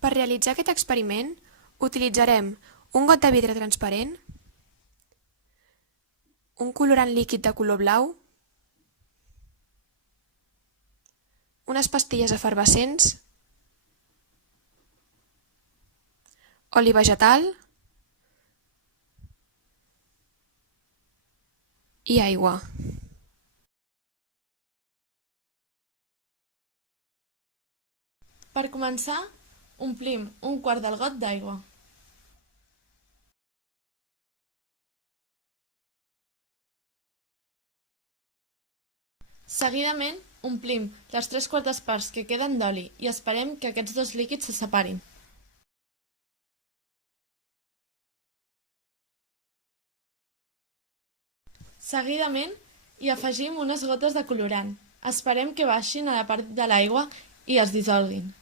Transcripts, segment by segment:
Per realitzar aquest experiment, utilitzarem un got de vidre transparent, un colorant líquid de color blau, unes pastilles efervescents, oli vegetal i aigua. Per començar, omplim un quart del got d'aigua. Seguidament, omplim les 3/4 parts que queden d'oli i esperem que aquests dos líquids se separin. Seguidament, hi afegim unes gotes de colorant. Esperem que baixin a la part de l'aigua i es dissolguin.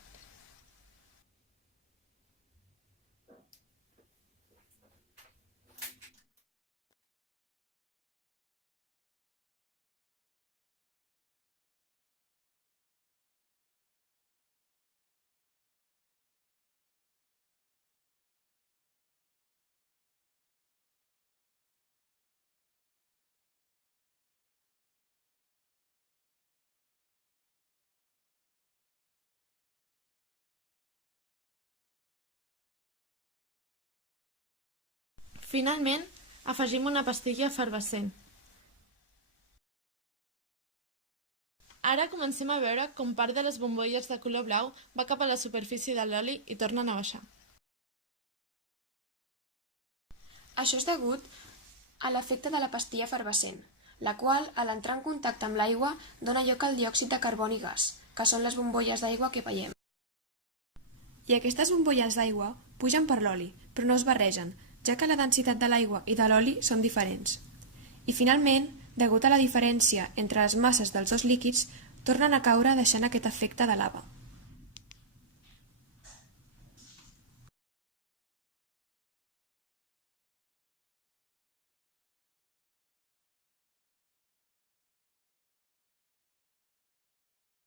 Finalment, afegim una pastilla efervescent. Ara comencem a veure com part de les bombolles de color blau va cap a la superfície de l'oli i tornen a baixar. Això és degut a l'efecte de la pastilla efervescent, la qual, a l'entrar en contacte amb l'aigua, dona lloc al diòxid de carboni i gas, que són les bombolles d'aigua que veiem. I aquestes bombolles d'aigua pugen per l'oli, però no es barregen, ja que la densitat de l'aigua i de l'oli són diferents. I finalment, degut a la diferència entre les masses dels dos líquids, tornen a caure deixant aquest efecte de lava.